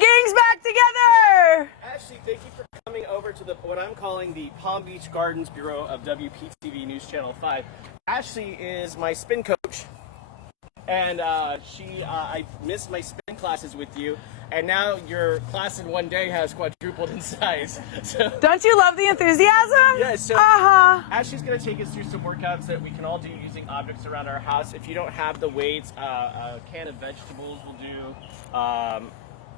gang's back together! Ashley, thank you for coming over to what I'm calling the Palm Beach Gardens Bureau of WPTV News Channel 5. Ashley is my spin coach, and I missed my spin classes with you, and now your class in one day has quadrupled in size. So, don't you love the enthusiasm? Yeah, so Ashley's going to take us through some workouts that we can all do using objects around our house. If you don't have the weights, a can of vegetables will do,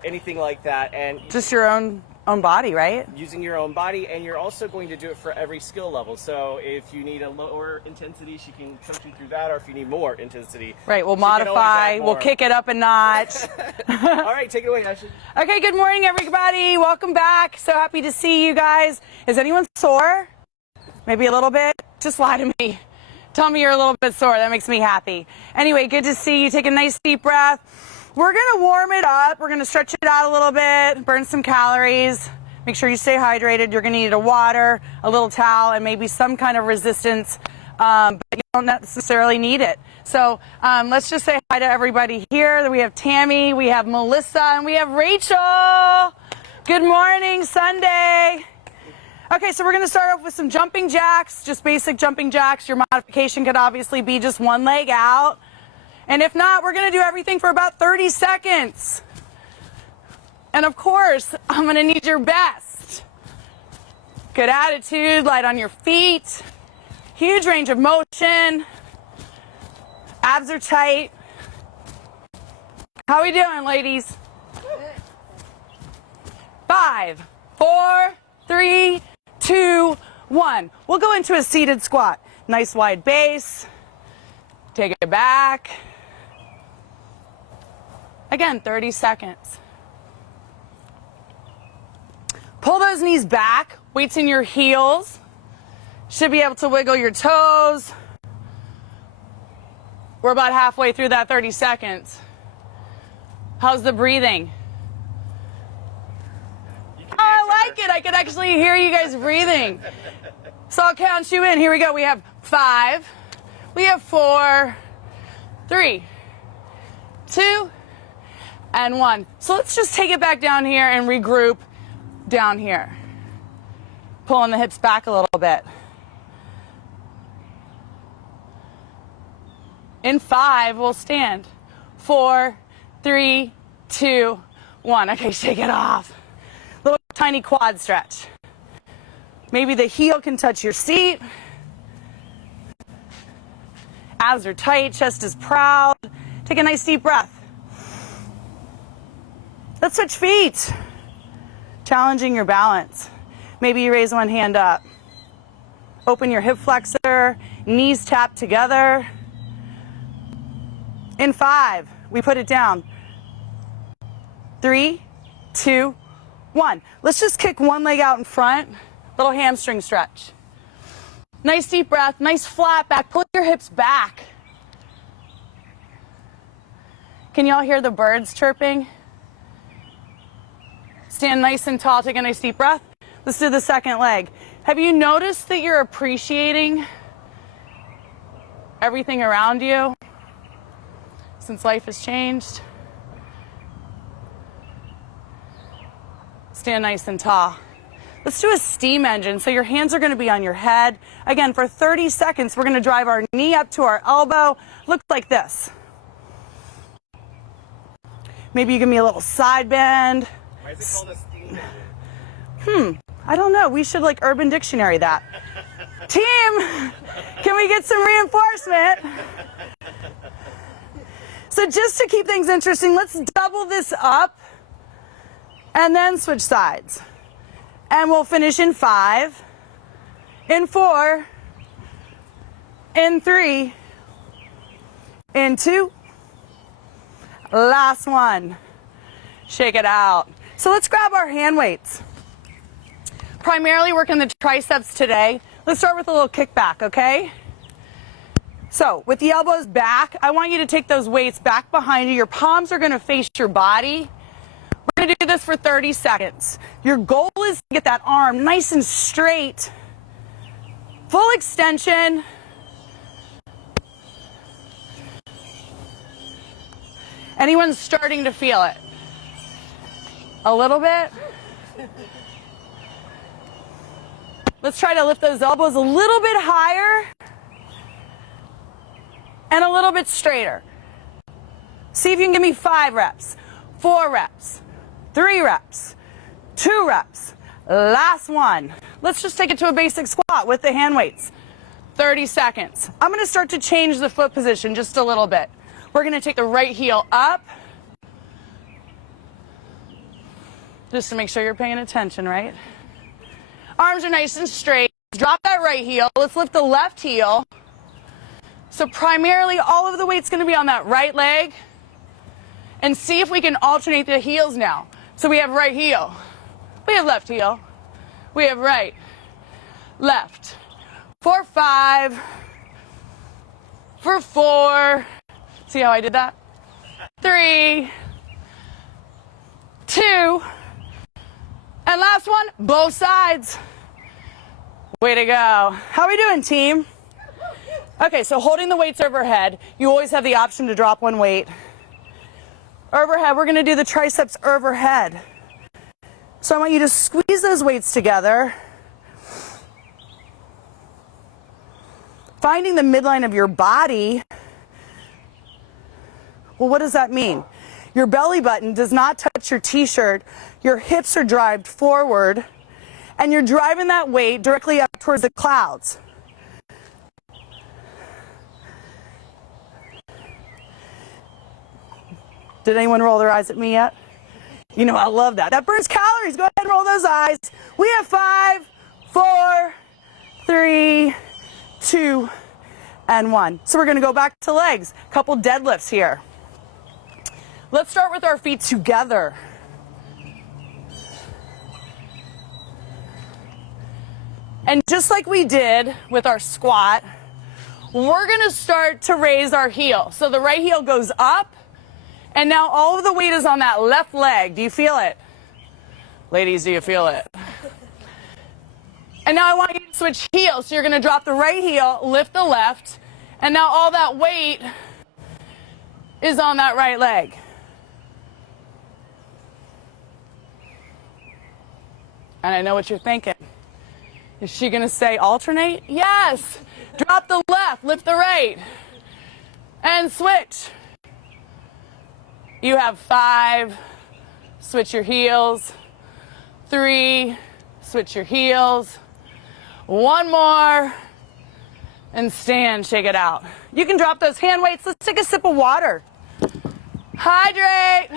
anything like that. And just your own body, right? Using your own body, and you're also going to do it for every skill level. So if you need a lower intensity, she can coach you through that, or if you need more intensity. Right, we'll modify, we'll kick it up a notch. All right, take it away, Ashley. Okay, good morning, everybody. Welcome back. So happy to see you guys. Is anyone sore? Maybe a little bit? Just lie to me. Tell me you're a little bit sore. That makes me happy. Anyway, good to see you. Take a nice deep breath. We're going to warm it up. We're going to stretch it out a little bit, burn some calories. Make sure you stay hydrated. You're going to need a water, a little towel, and maybe some kind of resistance, but you don't necessarily need it. So let's just say hi to everybody here. We have Tammy, we have Melissa, and we have Rachel. Good morning, Sunday. Okay, so we're going to start off with some jumping jacks, just basic jumping jacks. Your modification could obviously be just one leg out. And if not, we're going to do everything for about 30 seconds. And of course, I'm going to need your best. Good attitude, light on your feet, huge range of motion, abs are tight. How are we doing, ladies? 5, 4, 3, 2, 1. We'll go into a seated squat. Nice wide base. Take it back. Again, 30 seconds. Pull those knees back, weights in your heels. Should be able to wiggle your toes. We're about halfway through that 30 seconds. How's the breathing? Oh, I like it. I could actually hear you guys breathing. So I'll count you in. Here we go. We have 5. We have 4, 3, 2, and 1. So let's just take it back down here and regroup down here. Pulling the hips back a little bit. In 5, we'll stand. 4, 3, 2, 1. Okay, shake it off. Little tiny quad stretch. Maybe the heel can touch your seat. Abs are tight, chest is proud. Take a nice deep breath. Let's switch feet. Challenging your balance. Maybe you raise one hand up. Open your hip flexor, knees tap together. In 5, we put it down. 3, 2, 1. Let's just kick one leg out in front. Little hamstring stretch. Nice deep breath, nice flat back. Pull your hips back. Can you all hear the birds chirping? Stand nice and tall, take a nice deep breath. Let's do the second leg. Have you noticed that you're appreciating everything around you since life has changed? Stand nice and tall. Let's do a steam engine. So your hands are going to be on your head. Again, for 30 seconds, we're going to drive our knee up to our elbow. Looks like this. Maybe you give me a little side bend. Why is it called a steam engine? I don't know. We should like Urban Dictionary that. Team, can we get some reinforcement? So just to keep things interesting, let's double this up and then switch sides. And we'll finish in 5, in 4, in 3, in 2. Last one. Shake it out. So let's grab our hand weights. Primarily working the triceps today. Let's start with a little kickback, okay? So with the elbows back, I want you to take those weights back behind you. Your palms are going to face your body. We're going to do this for 30 seconds. Your goal is to get that arm nice and straight. Full extension. Anyone starting to feel it? A little bit. Let's try to lift those elbows a little bit higher and a little bit straighter. See if you can give me 5 reps, 4 reps, 3 reps, 2 reps. Last one. Let's just take it to a basic squat with the hand weights. 30 seconds. I'm going to start to change the foot position just a little bit. We're going to take the right heel up. Just to make sure you're paying attention, right? Arms are nice and straight. Drop that right heel. Let's lift the left heel. So primarily all of the weight's going to be on that right leg. And see if we can alternate the heels now. So we have right heel. We have left heel. We have right, left. For 5. For 4. See how I did that? 3. 2. And last one, both sides. Way to go. How are we doing, team? Okay, so holding the weights overhead, you always have the option to drop one weight. Overhead, we're going to do the triceps overhead. So I want you to squeeze those weights together. Finding the midline of your body. Well, what does that mean? Your belly button does not touch your t-shirt. Your hips are drived forward. And you're driving that weight directly up towards the clouds. Did anyone roll their eyes at me yet? You know, I love that. That burns calories. Go ahead and roll those eyes. We have 5, 4, 3, 2, and 1. So we're going to go back to legs. A couple deadlifts here. Let's start with our feet together. And just like we did with our squat, we're going to start to raise our heel. So the right heel goes up, and now all of the weight is on that left leg. Do you feel it? Ladies, do you feel it? And now I want you to switch heels. So you're going to drop the right heel, lift the left, and now all that weight is on that right leg. And I know what you're thinking. Is she going to say alternate? Yes. Drop the left, lift the right, and switch. You have 5, switch your heels. 3, switch your heels. 1 more, and stand, shake it out. You can drop those hand weights. Let's take a sip of water. Hydrate.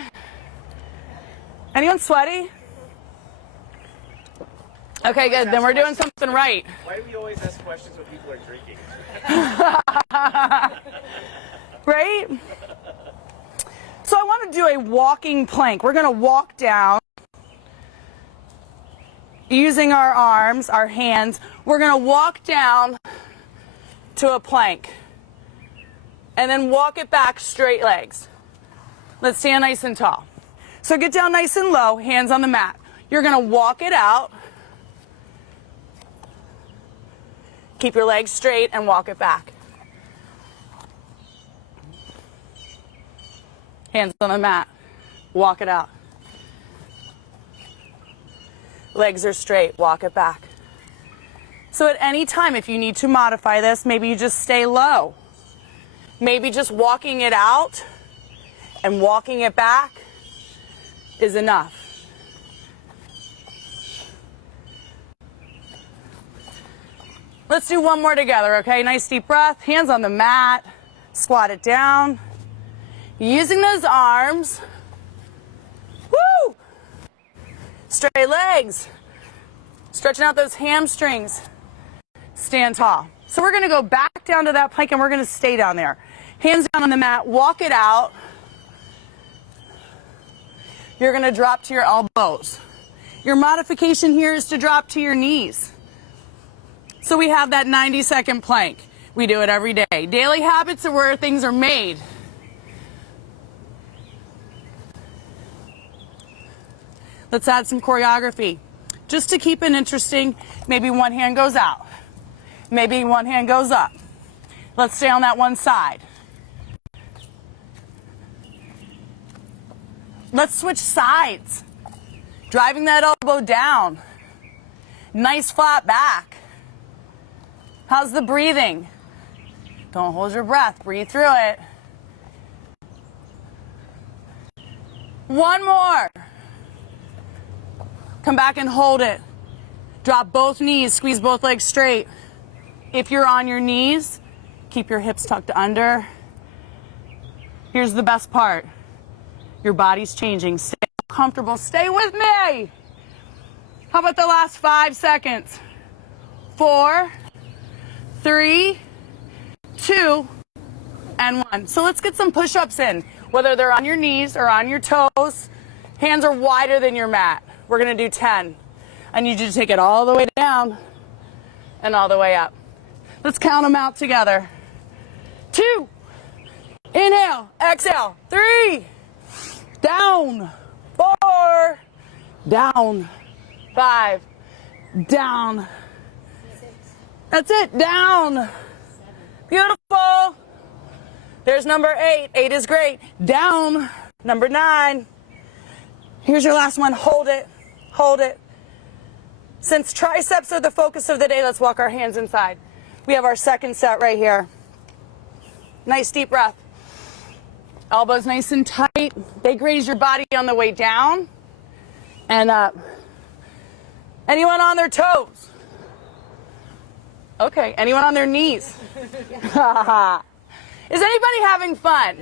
Anyone sweaty? Okay, good. Then we're doing something right. Why do we always ask questions when people are drinking? Right? So I want to do a walking plank. We're going to walk down using our arms, our hands. We're going to walk down to a plank and then walk it back straight legs. Let's stand nice and tall. So get down nice and low, hands on the mat. You're going to walk it out. Keep your legs straight and walk it back. Hands on the mat. Walk it out. Legs are straight. Walk it back. So at any time, if you need to modify this, maybe you just stay low. Maybe just walking it out and walking it back is enough. Let's do one more together, okay? Nice deep breath. Hands on the mat. Squat it down. Using those arms. Woo! Straight legs. Stretching out those hamstrings. Stand tall. So we're going to go back down to that plank and we're going to stay down there. Hands down on the mat. Walk it out. You're going to drop to your elbows. Your modification here is to drop to your knees. So we have that 90-second plank. We do it every day. Daily habits are where things are made. Let's add some choreography. Just to keep it interesting, maybe one hand goes out. Maybe one hand goes up. Let's stay on that one side. Let's switch sides. Driving that elbow down. Nice flat back. How's the breathing? Don't hold your breath. Breathe through it. One more. Come back and hold it. Drop both knees. Squeeze both legs straight. If you're on your knees, keep your hips tucked under. Here's the best part. Your body's changing. Stay comfortable. Stay with me. How about the last 5 seconds? 4, 3, 2, and 1. So let's get some push-ups in. Whether they're on your knees or on your toes, hands are wider than your mat. We're gonna do 10. I need you to take it all the way down and all the way up. Let's count them out together. 2, inhale, exhale, 3, down, 4, down, 5, down. That's it, down. Beautiful. There's number 8. 8 is great. Down. Number 9. Here's your last one. Hold it. Hold it. Since triceps are the focus of the day, let's walk our hands inside. We have our second set right here. Nice deep breath. Elbows nice and tight. They graze your body on the way down and up. Anyone on their toes? Okay. Anyone on their knees? Is anybody having fun?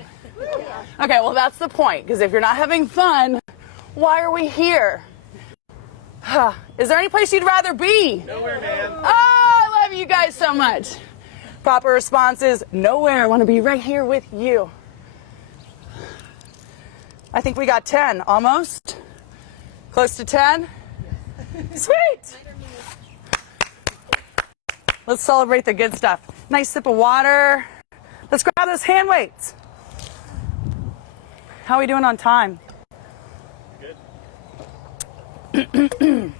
Okay, well, that's the point, because if you're not having fun, why are we here? Is there any place you'd rather be? Nowhere, man. Oh, I love you guys so much. Proper response is nowhere. I want to be right here with you. I think we got 10, almost. Close to 10. Sweet. Let's celebrate the good stuff. Nice sip of water. Let's grab those hand weights. How are we doing on time? Good.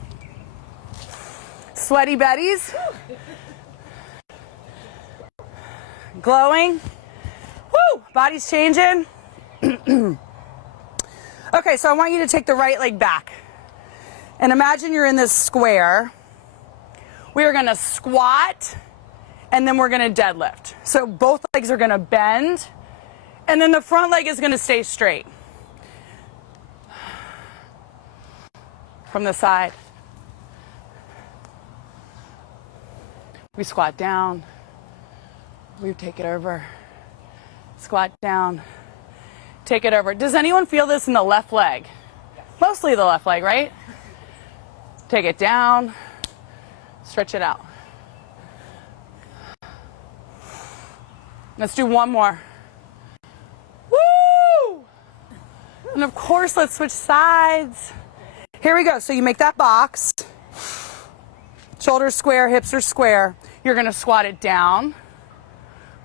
Sweaty Betties. Glowing. Woo! Body's changing. Okay, so I want you to take the right leg back. And imagine you're in this square. We are going to squat, and then we're going to deadlift. So both legs are going to bend, and then the front leg is going to stay straight. From the side. We squat down. We take it over. Squat down. Take it over. Does anyone feel this in the left leg? Mostly the left leg, right? Take it down. Stretch it out. Let's do one more. Woo! And of course, let's switch sides. Here we go. So you make that box. Shoulders square, hips are square. You're going to squat it down.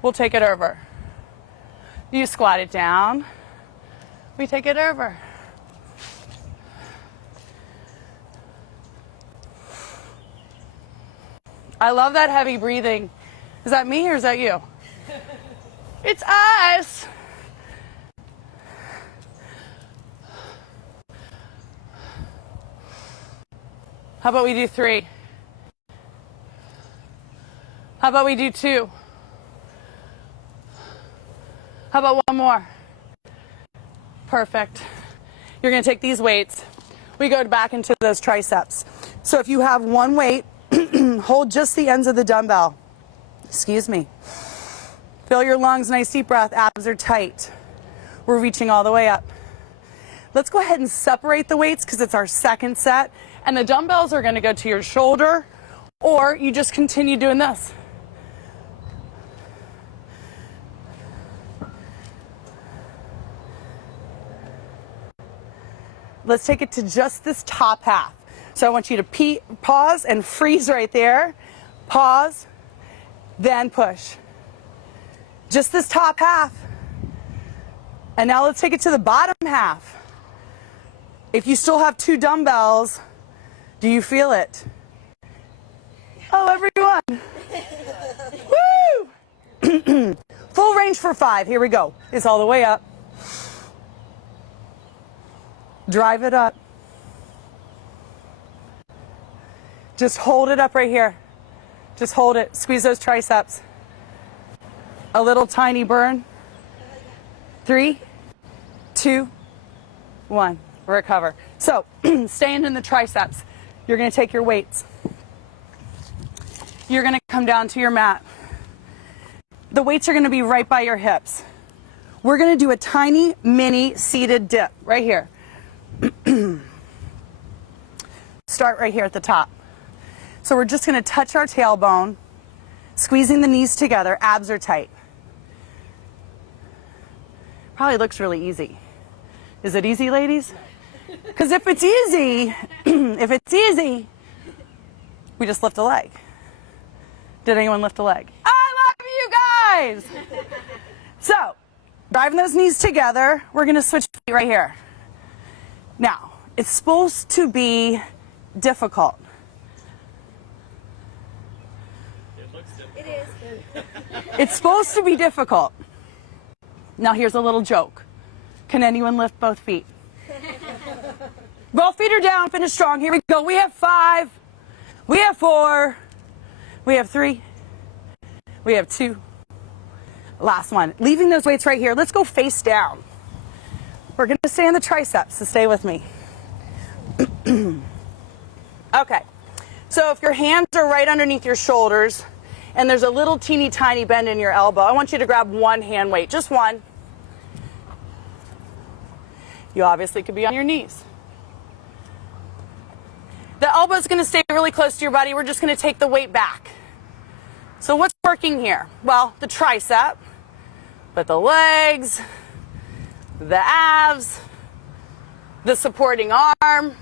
We'll take it over. You squat it down. We take it over. I love that heavy breathing. Is that me or is that you? It's us. How about we do 3? How about we do 2? How about one more? Perfect. You're going to take these weights. We go back into those triceps. So if you have one weight, hold just the ends of the dumbbell. Excuse me. Fill your lungs, nice deep breath. Abs are tight. We're reaching all the way up. Let's go ahead and separate the weights because it's our second set. And the dumbbells are going to go to your shoulder, or you just continue doing this. Let's take it to just this top half. So I want you to pause and freeze right there. Pause, then push. Just this top half. And now let's take it to the bottom half. If you still have 2 dumbbells, do you feel it? Oh, everyone. Woo! Full range for 5. Here we go. It's all the way up. Drive it up. Just hold it up right here. Just hold it. Squeeze those triceps. A little tiny burn. 3, 2, 1. Recover. So, staying in the triceps, you're going to take your weights. You're going to come down to your mat. The weights are going to be right by your hips. We're going to do a tiny mini seated dip right here. Start right here at the top. So we're just going to touch our tailbone, squeezing the knees together. Abs are tight. Probably looks really easy. Is it easy, ladies? Because if it's easy, we just lift a leg. Did anyone lift a leg? I love you guys! So, driving those knees together, we're going to switch feet right here. Now, it's supposed to be difficult. It is. It's supposed to be difficult. Now, here's a little joke. Can anyone lift both feet? Both feet are down, finish strong. Here we go. We have 5. We have 4. We have 3. We have 2. Last one. Leaving those weights right here. Let's go face down. We're going to stay on the triceps, so stay with me. Okay. So if your hands are right underneath your shoulders and there's a little teeny tiny bend in your elbow, I want you to grab one hand weight, just one. You obviously could be on your knees. The elbow is going to stay really close to your body. We're just going to take the weight back. So what's working here? Well, the tricep, but the legs, the abs, the supporting arm.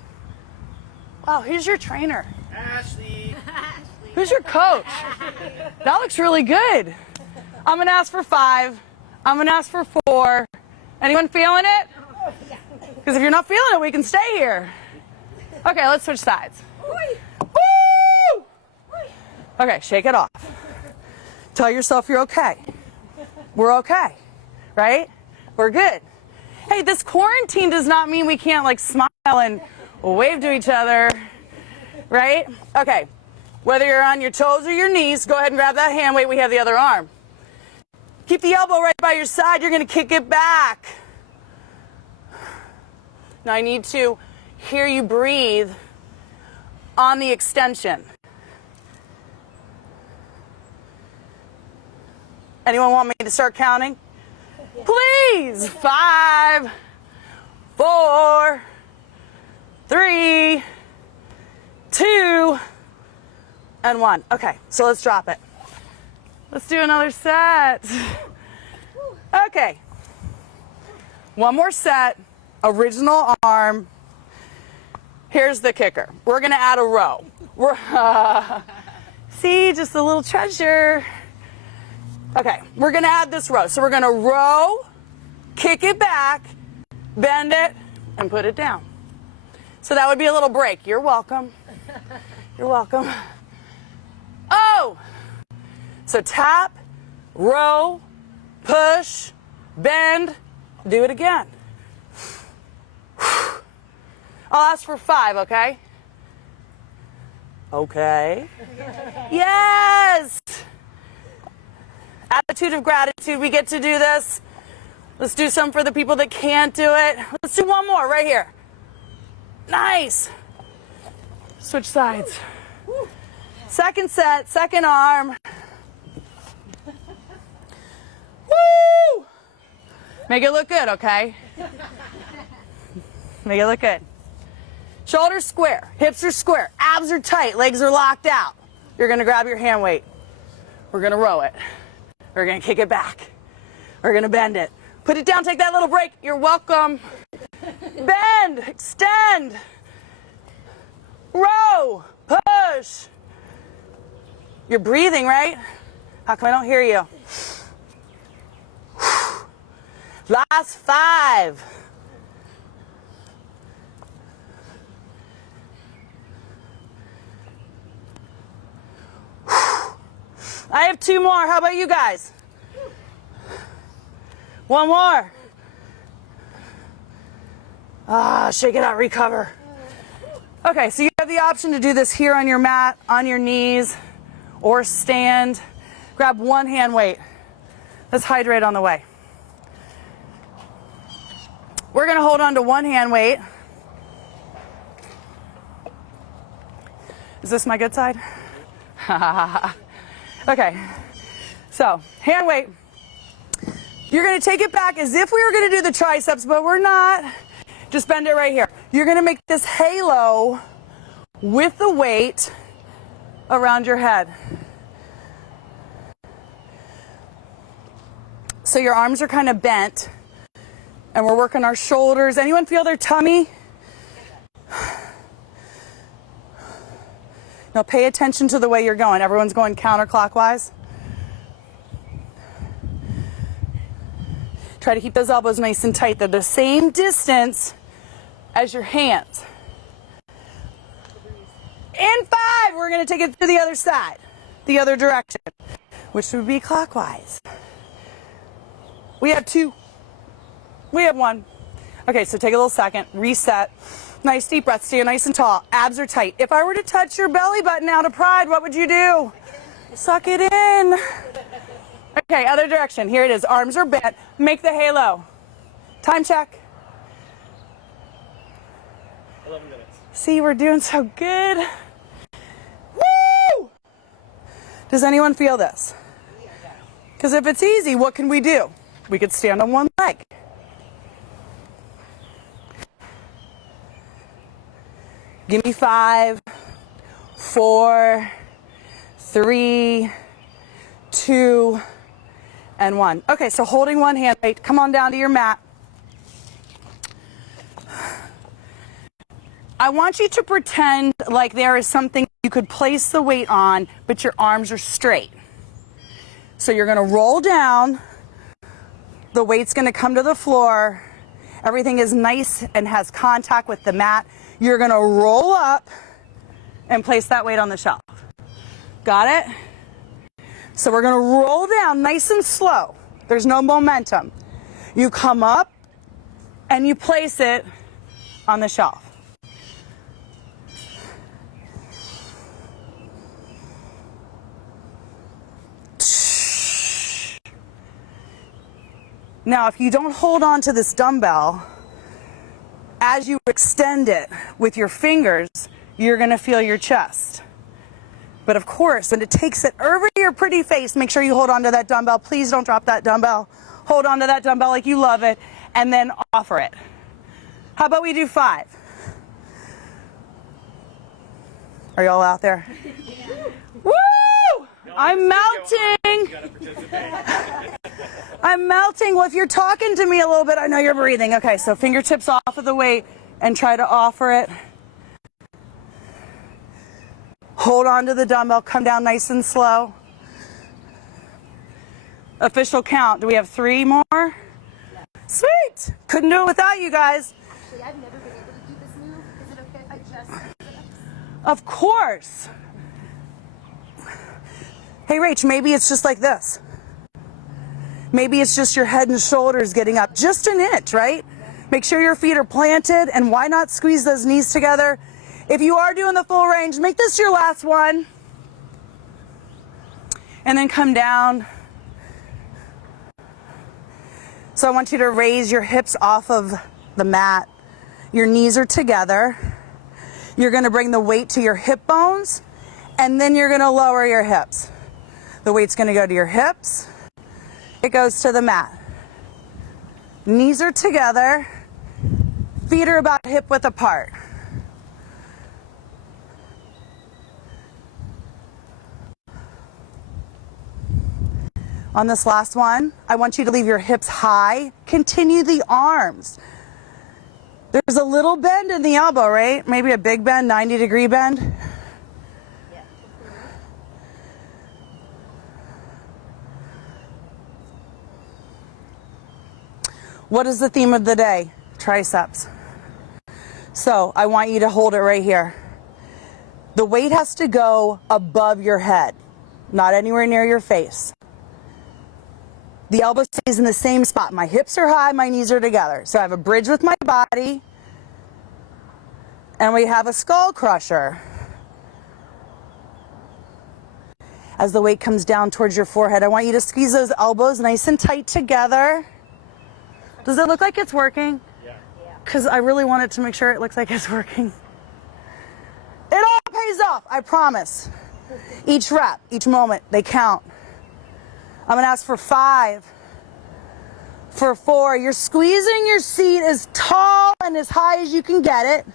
Wow, who's your trainer? Ashley. Who's your coach? That looks really good. I'm going to ask for 5. I'm going to ask for 4. Anyone feeling it? Because if you're not feeling it, we can stay here. Okay, let's switch sides. Woo! Okay, shake it off. Tell yourself you're okay. We're okay, right? We're good. Hey, this quarantine does not mean we can't like smile and wave to each other, right? Okay, whether you're on your toes or your knees, go ahead and grab that hand weight. We have the other arm. Keep the elbow right by your side. You're going to kick it back. Now I need to hear you breathe on the extension. Anyone want me to start counting? Please. 5, 4, 3, 2, and 1. Okay, so let's drop it. Let's do another set. Okay. One more set. Original arm. Here's the kicker. We're going to add a row. See, just a little treasure. Okay, we're going to add this row. So we're going to row, kick it back, bend it, and put it down. So that would be a little break. You're welcome. You're welcome. Oh! So tap, row, push, bend, do it again. I'll ask for 5, okay? Okay. Yes! Attitude of gratitude. We get to do this. Let's do some for the people that can't do it. Let's do one more right here. Nice. Switch sides. Second set, second arm. Woo! Make it look good, okay? Make it look good. Shoulders square, hips are square, abs are tight, legs are locked out. You're going to grab your hand weight. We're going to row it. We're going to kick it back. We're going to bend it. Put it down, take that little break. You're welcome. Bend, extend, row, push. You're breathing, right? How come I don't hear you? Last 5. I have 2 more. How about you guys? 1 more. Shake it out, recover. Okay, so you have have the option to do this here on your mat, on your knees, or stand. Grab one hand weight. Let's hydrate on the way. We're going to hold on to one hand weight. Is this my good side? Okay. So, hand weight. You're going to take it back as if we were going to do the triceps, but we're not. Just bend it right here. You're going to make this halo with the weight around your head. So your arms are kind of bent, and we're working our shoulders. Anyone feel their tummy? Now pay attention to the way you're going. Everyone's going counterclockwise. Try to keep those elbows nice and tight. They're the same distance as your hands. In 5, we're going to take it to the other side, the other direction, which would be clockwise. We have 2. We have 1. Okay, so take a little second, reset. Nice deep breath, stay nice and tall. Abs are tight. If I were to touch your belly button out of pride, what would you do? Suck it in. Okay, other direction. Here it is. Arms are bent. Make the halo. Time check. 11 minutes. See, we're doing so good. Woo! Does anyone feel this? Because if it's easy, what can we do? We could stand on one leg. Give me 5, 4, 3, 2, and 1. Okay, so holding one hand weight, come on down to your mat. I want you to pretend like there is something you could place the weight on, but your arms are straight. So you're going to roll down. The weight's going to come to the floor. Everything is nice and has contact with the mat. You're going to roll up and place that weight on the shelf. Got it? So we're going to roll down nice and slow. There's no momentum. You come up and you place it on the shelf. Now, if you don't hold on to this dumbbell, as you extend it with your fingers, you're going to feel your chest. But of course, when it takes it over your pretty face, make sure you hold on to that dumbbell. Please don't drop that dumbbell. Hold on to that dumbbell like you love it, and then offer it. How about we do 5? Are y'all out there? Yeah. Woo! I'm melting. I'm melting. Well, if you're talking to me a little bit, I know you're breathing. Okay, so fingertips off of the weight and try to offer it. Hold on to the dumbbell. Come down nice and slow. Official count. Do we have 3 more? Yeah. Sweet. Couldn't do it without you guys. Actually, I've never been able to do this move. Is it okay if I just sit up? Of course. Hey, Rach, maybe it's just like this. Maybe it's just your head and shoulders getting up just an inch, right? Make sure your feet are planted, and why not squeeze those knees together? If you are doing the full range, make this your last one. And then come down. So I want you to raise your hips off of the mat. Your knees are together. You're going to bring the weight to your hip bones, and then you're going to lower your hips. The weight's going to go to your hips. It goes to the mat. Knees are together. Feet are about hip width apart. On this last one, I want you to leave your hips high. Continue the arms. There's a little bend in the elbow, right? Maybe a big bend, 90-degree bend. What is the theme of the day? Triceps. So I want you to hold it right here. The weight has to go above your head, not anywhere near your face. The elbow stays in the same spot. My hips are high, my knees are together. So I have a bridge with my body, And we have a skull crusher. As the weight comes down towards your forehead, I want you to squeeze those elbows nice and tight together. Does it look like it's working? Yeah. Because I really wanted to make sure it looks like it's working. It all pays off, I promise. Each rep, each moment, they count. I'm gonna ask for 5, for 4. You're squeezing your seat as tall and as high as you can get it.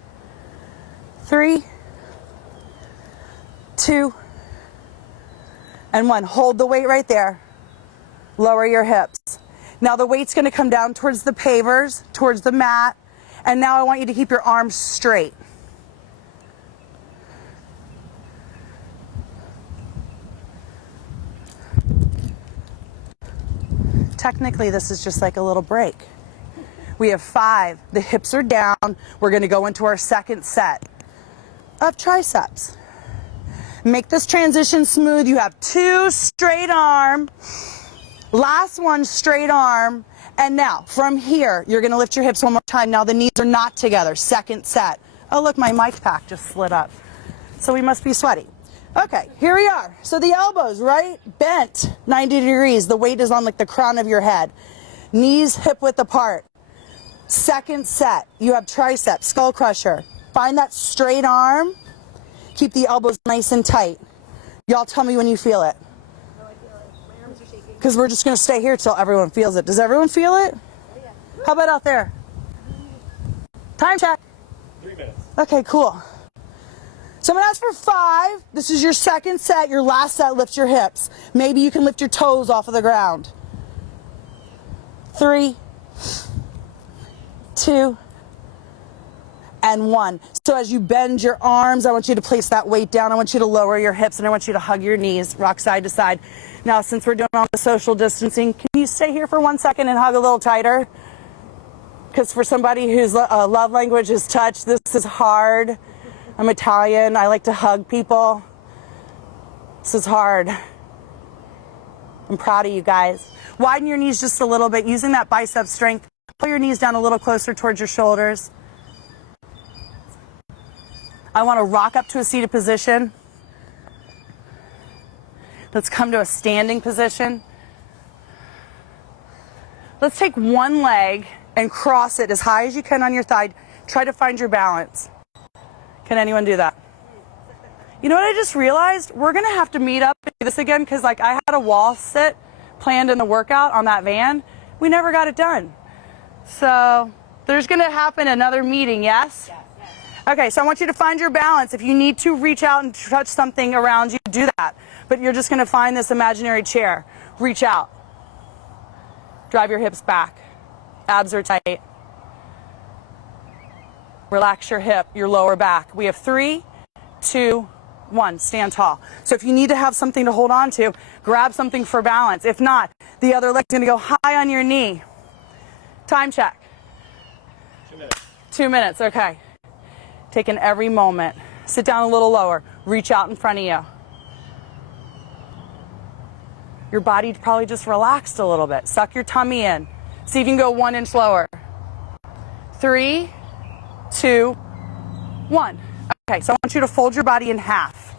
3, 2, and 1. Hold the weight right there. Lower your hips. Now the weight's gonna come down towards the pavers, towards the mat, and now I want you to keep your arms straight. Technically, this is just like a little break. We have 5. The hips are down. We're going to go into our second set of triceps. Make this transition smooth. You have 2 straight arm. Last one, straight arm. And now, from here, you're going to lift your hips one more time. Now the knees are not together. Second set. Oh, look, my mic pack just slid up. So we must be sweaty. Okay, here we are. So the elbows, right? Bent 90 degrees. The weight is on like the crown of your head. Knees hip width apart. Second set. You have triceps, skull crusher. Find that straight arm. Keep the elbows nice and tight. Y'all tell me when you feel it. Oh, I feel it. My arms are shaking. Because we're just going to stay here till everyone feels it. Does everyone feel it? Oh, yeah. How about out there? Time check. 3 minutes. Okay, cool. So I'm going to ask for 5. This is your second set. Your last set, lift your hips. Maybe you can lift your toes off of the ground. 3, 2, and 1. So as you bend your arms, I want you to place that weight down. I want you to lower your hips, and I want you to hug your knees, rock side to side. Now, since we're doing all the social distancing, can you stay here for 1 second and hug a little tighter? Because for somebody whose love language is touch, this is hard. I'm Italian. I like to hug people. This is hard. I'm proud of you guys. Widen your knees just a little bit, using that bicep strength. Pull your knees down a little closer towards your shoulders. I want to rock up to a seated position. Let's come to a standing position. Let's take one leg and cross it as high as you can on your thigh. Try to find your balance. Can anyone do that? You know what I just realized? We're going to have to meet up and do this again because like I had a wall sit planned in the workout on that van. We never got it done. So there's going to happen another meeting, yes? Yes. Okay, so I want you to find your balance. If you need to reach out and touch something around you, do that. But you're just going to find this imaginary chair. Reach out. Drive your hips back. Abs are tight. Relax your hip, your lower back. We have 3, 2, 1. Stand tall. So if you need to have something to hold on to, grab something for balance. If not, the other leg's going to go high on your knee. Time check. 2 minutes. 2 minutes, okay. Taking every moment. Sit down a little lower. Reach out in front of you. Your body probably just relaxed a little bit. Suck your tummy in. See if you can go 1 inch lower. 3, 2, 1. Okay, so I want you to fold your body in half.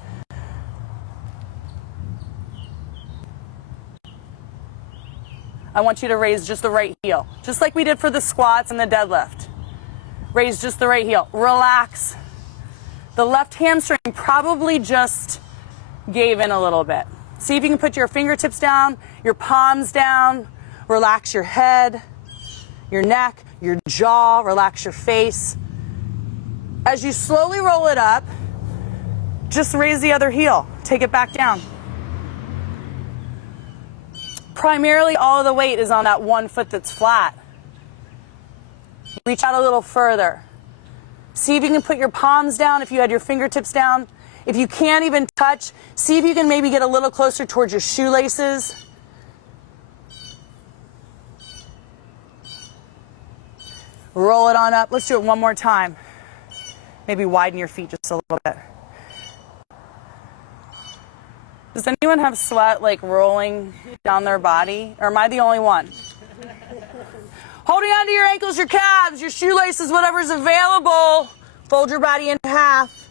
I want you to raise just the right heel, just like we did for the squats and the deadlift. Raise just the right heel. Relax. The left hamstring probably just gave in a little bit. See if you can put your fingertips down, your palms down. Relax your head, your neck, your jaw. Relax your face. As you slowly roll it up, just raise the other heel. Take it back down. Primarily, all of the weight is on that one foot that's flat. Reach out a little further. See if you can put your palms down if you had your fingertips down. If you can't even touch, see if you can maybe get a little closer towards your shoelaces. Roll it on up. Let's do it one more time. Maybe widen your feet just a little bit. Does anyone have sweat like rolling down their body? Or am I the only one? Holding on to your ankles, your calves, your shoelaces, whatever's available Fold your body in half.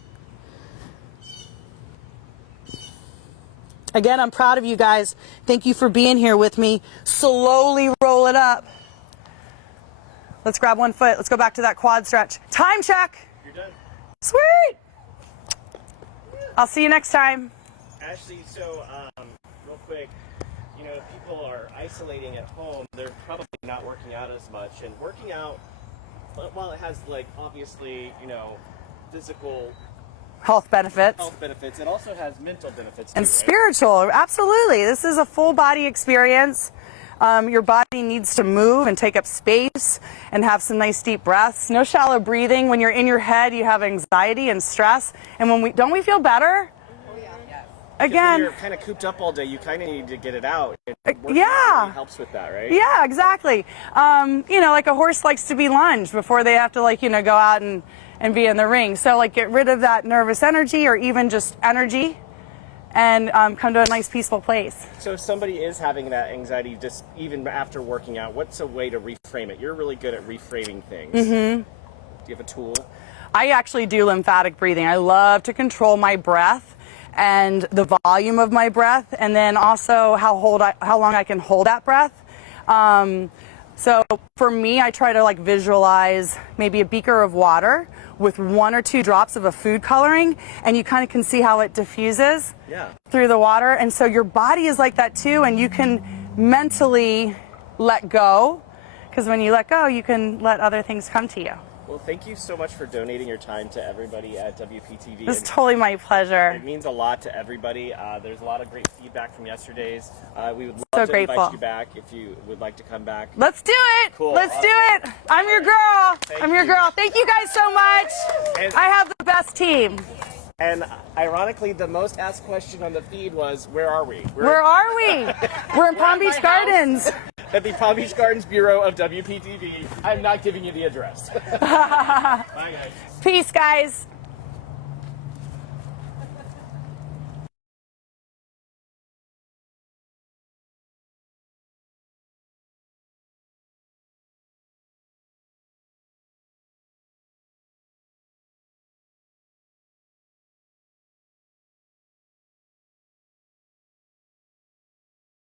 Again, I'm proud of you guys. Thank you for being here with me. Slowly roll it up. Let's grab one foot. Let's go back to that quad stretch. Time check. You're done. Sweet. I'll see you next time. Ashley, so real quick, you know, if people are isolating at home, they're probably not working out as much. And working out, while it has, like, obviously, you know, physical Health benefits. it also has mental benefits too, And right? spiritual, absolutely. This is a full body experience. Your body needs to move and take up space and have some nice deep breaths. No shallow breathing. When you're in your head, you have anxiety and stress. And when don't we feel better? Oh, yeah. Yes. Again. When you're kind of cooped up all day, you kind of need to get it out. And working Yeah. out really helps with that, right? Yeah, exactly. You know, like a horse likes to be lunged before they have to, like, you know, go out and be in the ring. So, like, get rid of that nervous energy or even just energy and come to a nice peaceful place. So if somebody is having that anxiety just even after working out, what's a way to reframe it? You're really good at reframing things. Mm-hmm. Do you have a tool? I actually do lymphatic breathing. I love to control my breath and the volume of my breath, and then also how long I can hold that breath. So for me, I try to, like, visualize maybe a beaker of water with 1 or 2 drops of a food coloring, and you kind of can see how it diffuses through the water. And so your body is like that too, and you can mentally let go, because when you let go, you can let other things come to you. Well, thank you so much for donating your time to everybody at WPTV. It's totally my pleasure. It means a lot to everybody. There's a lot of great feedback from yesterday's. We would love So to grateful. invite you back if you would like to come back. Let's do it. Cool. Let's Awesome. do it. I'm your girl. Thank I'm your you. girl. Thank you guys so much. And- I have the best team. And ironically, the most asked question on the feed was, where are we? Where are we? We're in Palm at my Beach Gardens. At the Palm Beach Gardens Bureau of WPTV. I'm not giving you the address. Bye, guys. Peace, guys.